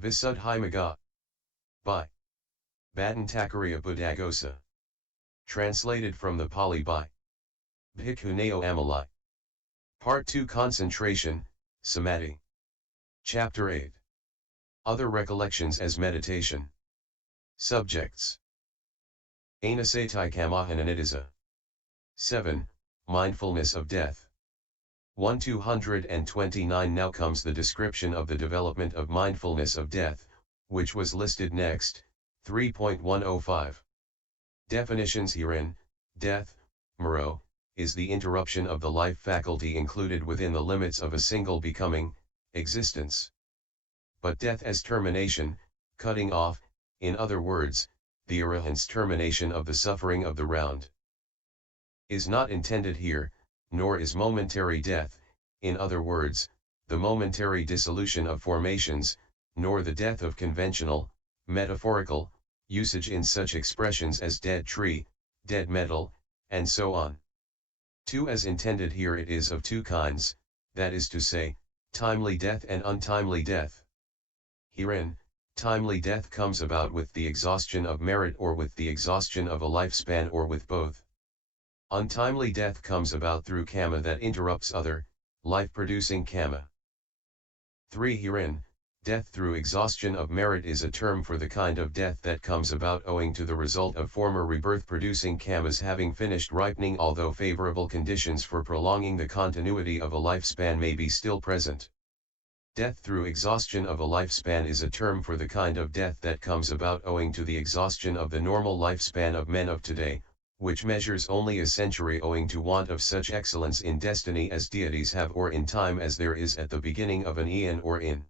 Visuddhimagga. By Bhattantakariya Buddhagosa. Translated from the Pali by Bhikkhu Naoamoli. Part 2 Concentration, Samadhi. Chapter 8. Other Recollections as Meditation. Subjects. Anasatai kamma 7. Mindfulness of Death. 1229. Now comes the description of the development of mindfulness of death, which was listed next, 3.105. Definitions. Herein, death, maraoa, is the interruption of the life faculty included within the limits of a single becoming, existence. But death as termination, cutting off, in other words, the Arahant's termination of the suffering of the round, is not intended here, nor is momentary death, in other words, the momentary dissolution of formations, nor the death of conventional, metaphorical, usage in such expressions as dead tree, dead metal, and so on. 2. As intended here it is of two kinds, that is to say, timely death and untimely death. Herein, timely death comes about with the exhaustion of merit or with the exhaustion of a lifespan or with both. Untimely death comes about through kamma that interrupts other, life-producing kamma. 3. Herein, death through exhaustion of merit is a term for the kind of death that comes about owing to the result of former rebirth-producing kammas having finished ripening, although favourable conditions for prolonging the continuity of a lifespan may be still present. Death through exhaustion of a lifespan is a term for the kind of death that comes about owing to the exhaustion of the normal lifespan of men of today, which measures only a century owing to want of such excellence in destiny as deities have or in time as there is at the beginning of an aeon or in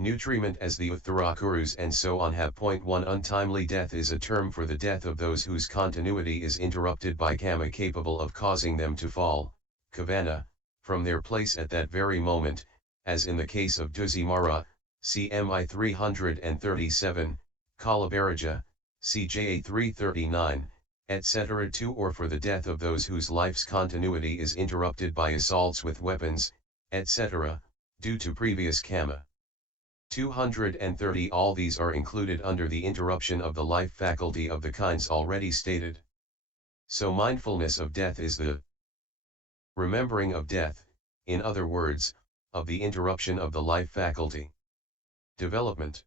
nutriment as the Uttarakurus and so on have. 1. Untimely death is a term for the death of those whose continuity is interrupted by kamma capable of causing them to fall, cavana, from their place at that very moment, as in the case of Dúsi-Mara, CMI 337, Kalaburaja, CJA 339, etc. 2. Or for the death of those whose life's continuity is interrupted by assaults with weapons, etc., due to previous kamma. 230. All these are included under the interruption of the life faculty of the kinds already stated. So mindfulness of death is the remembering of death, in other words, of the interruption of the life faculty. Development.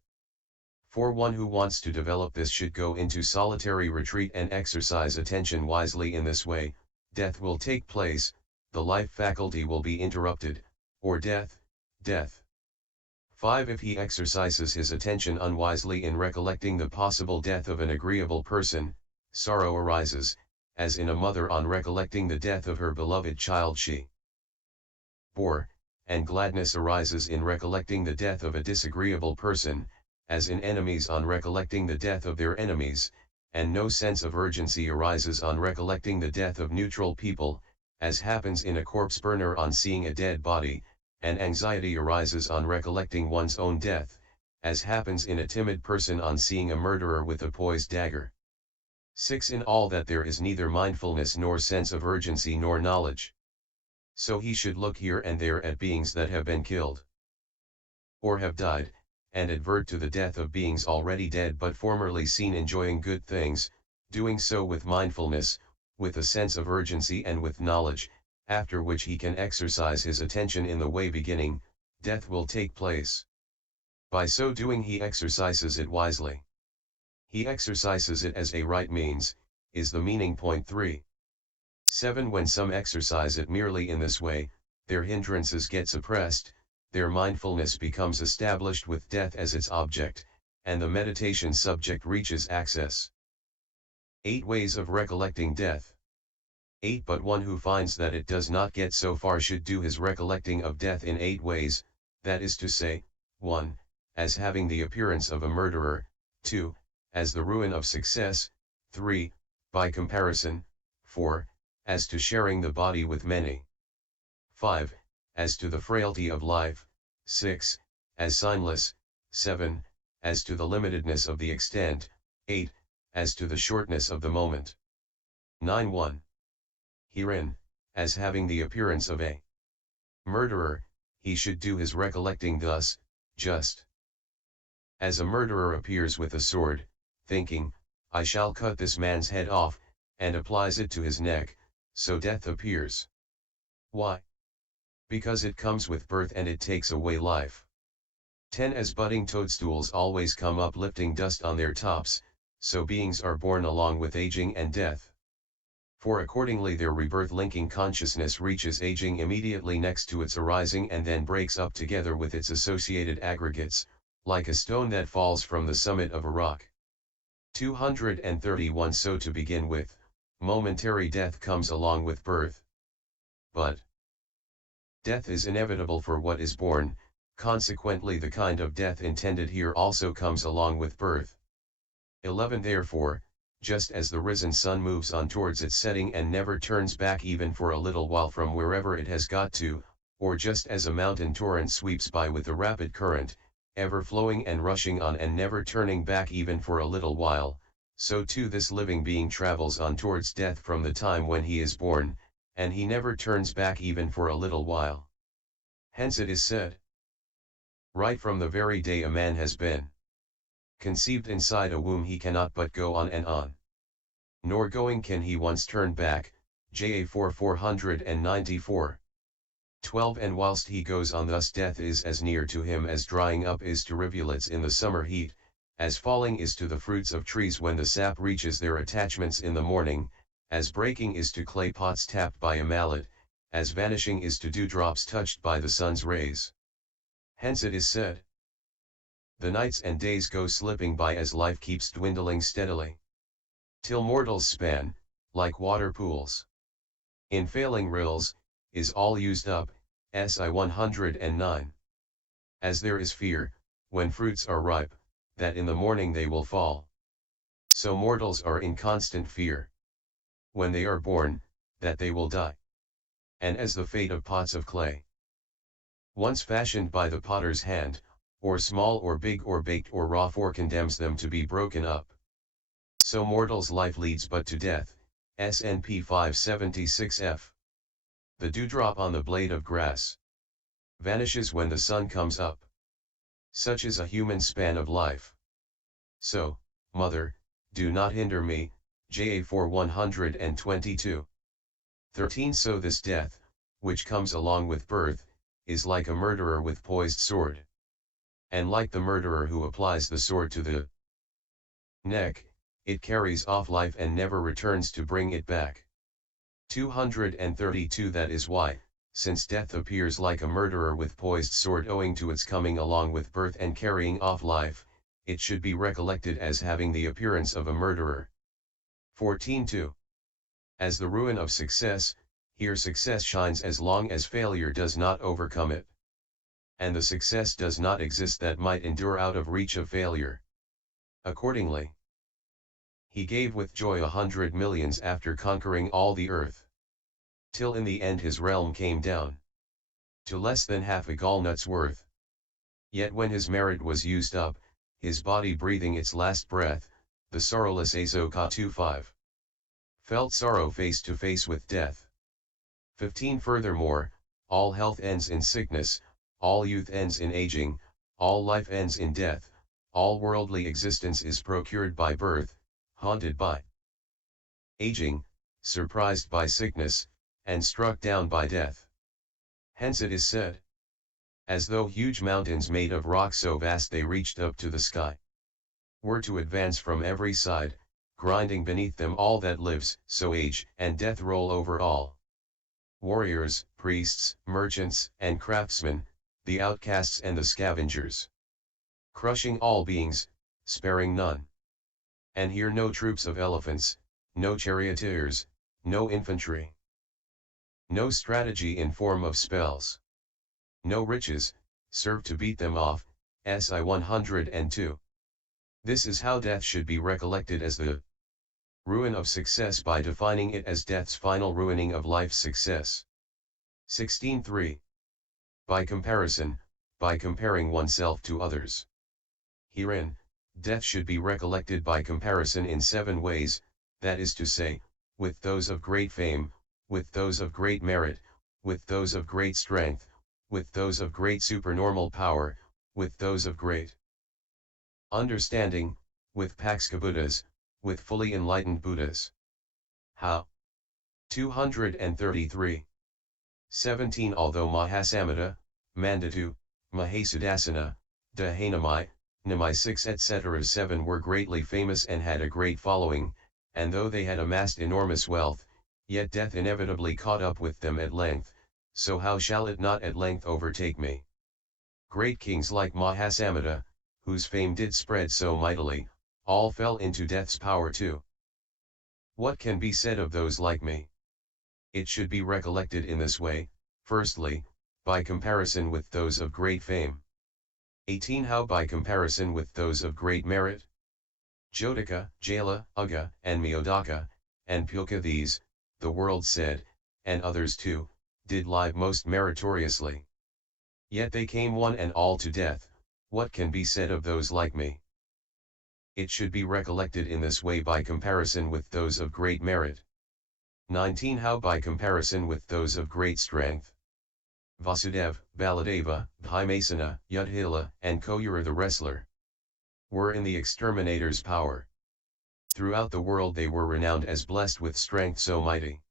For one who wants to develop this should go into solitary retreat and exercise attention wisely. In this way, death will take place, the life faculty will be interrupted, or death. 5. If he exercises his attention unwisely in recollecting the possible death of an agreeable person, sorrow arises, as in a mother on recollecting the death of her beloved child she bore, and gladness arises in recollecting the death of a disagreeable person, as in enemies on recollecting the death of their enemies, and no sense of urgency arises on recollecting the death of neutral people, as happens in a corpse burner on seeing a dead body, and anxiety arises on recollecting one's own death, as happens in a timid person on seeing a murderer with a poised dagger. 6. In all that there is neither mindfulness nor sense of urgency nor knowledge. So he should look here and there at beings that have been killed or have died, and advert to the death of beings already dead but formerly seen enjoying good things, doing so with mindfulness, with a sense of urgency and with knowledge, after which he can exercise his attention in the way beginning, death will take place. By so doing he exercises it wisely. He exercises it as a right means, is the meaning. 3. 7. When some exercise it merely in this way, their hindrances get suppressed, their mindfulness becomes established with death as its object, and the meditation subject reaches access. 8 Ways of recollecting death. 8 But one who finds that it does not get so far should do his recollecting of death in 8 ways, that is to say, 1. As having the appearance of a murderer, 2. As the ruin of success, 3. By comparison, 4. As to sharing the body with many, 5. As to the frailty of life, 6. As signless, 7. As to the limitedness of the extent, 8. As to the shortness of the moment. 9.1. Herein, as having the appearance of a murderer, he should do his recollecting thus, just as a murderer appears with a sword, thinking, I shall cut this man's head off, and applies it to his neck, so death appears. Why? Because it comes with birth and it takes away life. 10 As budding toadstools always come up lifting dust on their tops, so beings are born along with aging and death. For accordingly their rebirth linking consciousness reaches aging immediately next to its arising and then breaks up together with its associated aggregates, like a stone that falls from the summit of a rock. 231 So to begin with, momentary death comes along with birth. But death is inevitable for what is born, consequently the kind of death intended here also comes along with birth. 11 Therefore, just as the risen sun moves on towards its setting and never turns back even for a little while from wherever it has got to, or just as a mountain torrent sweeps by with a rapid current, ever flowing and rushing on and never turning back even for a little while, so too this living being travels on towards death from the time when he is born, and he never turns back even for a little while. Hence it is said, right from the very day a man has been conceived inside a womb he cannot but go on and on. Nor going can he once turn back, Ja 494. 12 And whilst he goes on thus death is as near to him as drying up is to rivulets in the summer heat, as falling is to the fruits of trees when the sap reaches their attachments in the morning, as breaking is to clay pots tapped by a mallet, as vanishing is to dewdrops touched by the sun's rays. Hence it is said, the nights and days go slipping by as life keeps dwindling steadily, till mortals span, like water pools, in failing rills, is all used up. Si 109. As there is fear, when fruits are ripe, that in the morning they will fall, so mortals are in constant fear, when they are born, that they will die. And as the fate of pots of clay, once fashioned by the potter's hand, or small or big or baked or raw condemns them to be broken up, so mortal's life leads but to death. SNP 576f. The dewdrop on the blade of grass vanishes when the sun comes up. Such is a human span of life. So, mother, do not hinder me, Ja 122. 13 So this death, which comes along with birth, is like a murderer with poised sword. And like the murderer who applies the sword to the neck, it carries off life and never returns to bring it back. 232 That is why, since death appears like a murderer with poised sword owing to its coming along with birth and carrying off life, it should be recollected as having the appearance of a murderer. 14.2. As the ruin of success, here success shines as long as failure does not overcome it. And the success does not exist that might endure out of reach of failure. Accordingly, he gave with joy 100 millions after conquering all the earth, till in the end his realm came down to less than half a gallnut's worth. Yet when his merit was used up, his body breathing its last breath, the sorrowless Azoka 2.5 felt sorrow face to face with death. 15 Furthermore, all health ends in sickness, all youth ends in aging, all life ends in death, all worldly existence is procured by birth, haunted by aging, surprised by sickness, and struck down by death. Hence it is said, as though huge mountains made of rock so vast they reached up to the sky, were to advance from every side, grinding beneath them all that lives, so age and death roll over all. Warriors, priests, merchants, and craftsmen, the outcasts and the scavengers, crushing all beings, sparing none. And here no troops of elephants, no charioteers, no infantry, no strategy in form of spells, no riches, serve to beat them off. Si 102. This is how death should be recollected as the ruin of success by defining it as death's final ruining of life's success. 16.3. By comparison, by comparing oneself to others. Herein, death should be recollected by comparison in 7 ways, that is to say, with those of great fame, with those of great merit, with those of great strength, with those of great supernormal power, with those of great understanding, with Paksha Buddhas, with fully enlightened Buddhas. How? 233. 17 Although Mahasamada, Mandatu, Mahasudassana, Dahanamai, Namai 6 etc. 7 were greatly famous and had a great following, and though they had amassed enormous wealth, yet death inevitably caught up with them at length, so how shall it not at length overtake me? Great kings like Mahasamada, whose fame did spread so mightily, all fell into death's power too. What can be said of those like me? It should be recollected in this way, firstly, by comparison with those of great fame. 18 How by comparison with those of great merit? Jodaka, Jala, Uga, and Miodaka, and Pulka these, the world said, and others too, did live most meritoriously. Yet they came one and all to death. What can be said of those like me? It should be recollected in this way by comparison with those of great merit. 19 How by comparison with those of great strength? Vasudeva, Baladeva, Bhimasena, Yudhila, and Koyura the wrestler were in the exterminator's power. Throughout the world they were renowned as blessed with strength so mighty.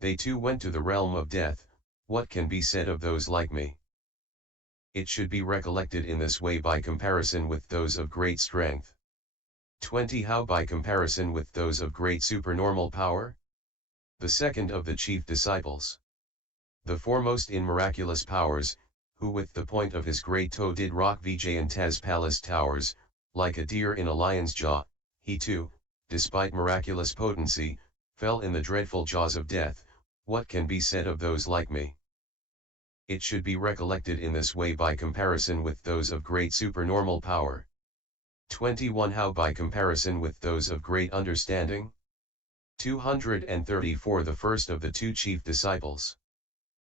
They too went to the realm of death. What can be said of those like me? It should be recollected in this way by comparison with those of great strength. 20 How by comparison with those of great supernormal power? The second of the chief disciples, the foremost in miraculous powers, who with the point of his great toe did rock Vijayanta's palace towers, like a deer in a lion's jaw, he too, despite miraculous potency, fell in the dreadful jaws of death. What can be said of those like me? It should be recollected in this way by comparison with those of great supernormal power. 21 How by comparison with those of great understanding? 234 The first of the two chief disciples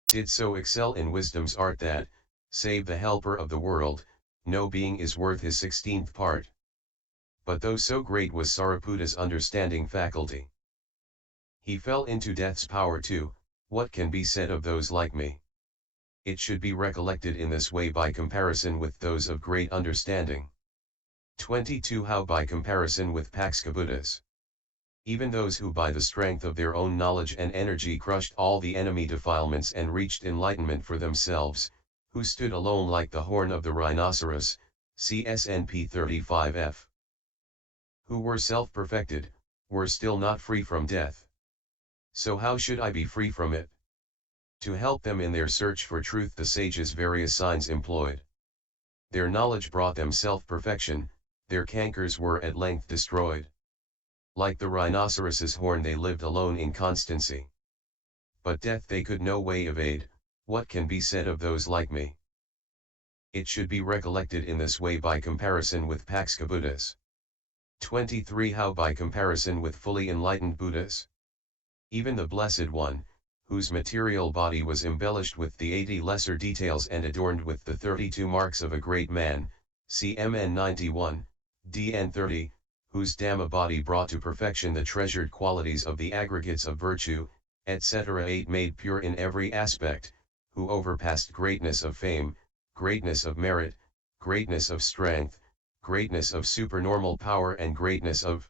did so excel in wisdom's art that, save the helper of the world, no being is worth his 16th part. But though so great was Sariputta's understanding faculty, he fell into death's power too. What can be said of those like me? It should be recollected in this way by comparison with those of great understanding. 22 How by comparison with Paksha Buddhas? Even those who by the strength of their own knowledge and energy crushed all the enemy defilements and reached enlightenment for themselves, who stood alone like the horn of the rhinoceros, CSNP 35F. Who were self-perfected, were still not free from death. So how should I be free from it? To help them in their search for truth the sages various signs employed. Their knowledge brought them self-perfection, their cankers were at length destroyed. Like the rhinoceros's horn they lived alone in constancy. But death they could no way evade. What can be said of those like me? It should be recollected in this way by comparison with Paksha Buddhas. 23 How by comparison with fully enlightened Buddhas? Even the Blessed One, whose material body was embellished with the 80 lesser details and adorned with the 32 marks of a great man, CMN 91, DN 30, whose Dhamma body brought to perfection the treasured qualities of the aggregates of virtue, etc. 8 Made pure in every aspect, who overpassed greatness of fame, greatness of merit, greatness of strength, greatness of supernormal power and greatness of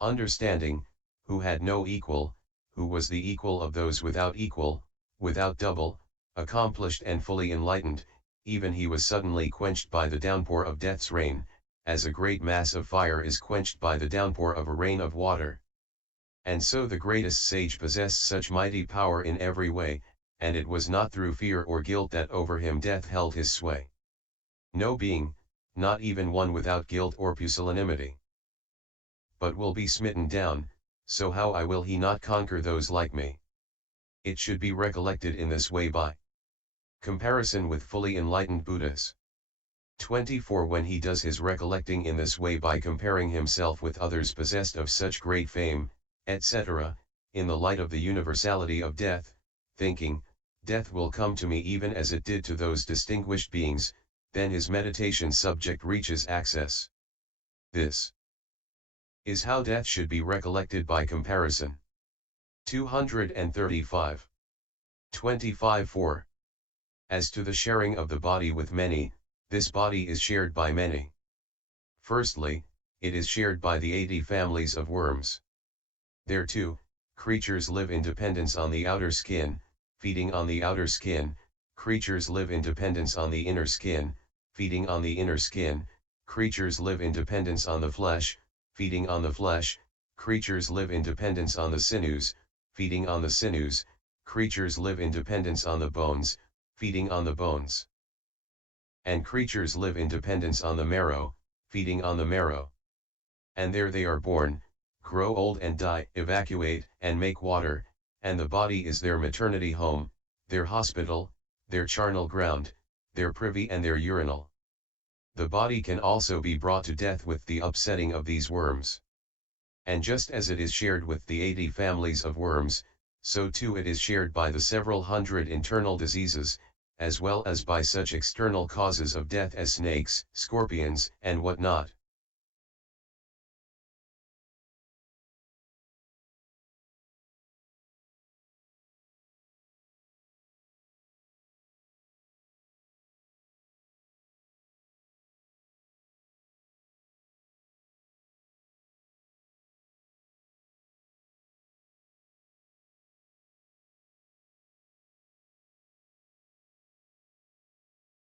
understanding, who had no equal, who was the equal of those without equal, without double, accomplished and fully enlightened. Even he was suddenly quenched by the downpour of death's rain, as a great mass of fire is quenched by the downpour of a rain of water. And so the greatest sage possessed such mighty power in every way, and it was not through fear or guilt that over him death held his sway. No being, not even one without guilt or pusillanimity, but will be smitten down, so how will he not conquer those like me? It should be recollected in this way by comparison with fully enlightened Buddhas. 24 When he does his recollecting in this way by comparing himself with others possessed of such great fame, etc., in the light of the universality of death, thinking, death will come to me even as it did to those distinguished beings, then his meditation subject reaches access. This is how death should be recollected by comparison. 235. 25 4. As to the sharing of the body with many, This body is shared by many. Firstly, it is shared by the 80 families of worms. There too, creatures live in dependence on the outer skin, feeding on the outer skin, creatures live in dependence on the inner skin, feeding on the inner skin, creatures live in dependence on the flesh, feeding on the flesh, creatures live in dependence on the sinews, feeding on the sinews, creatures live in dependence on the bones, feeding on the bones. And creatures live in dependence on the marrow, feeding on the marrow. And there they are born, grow old and die, evacuate and make water, and the body is their maternity home, their hospital, their charnel ground, their privy and their urinal. The body can also be brought to death with the upsetting of these worms. And just as it is shared with the 80 families of worms, so too it is shared by the several hundred internal diseases, as well as by such external causes of death as snakes, scorpions, and what not.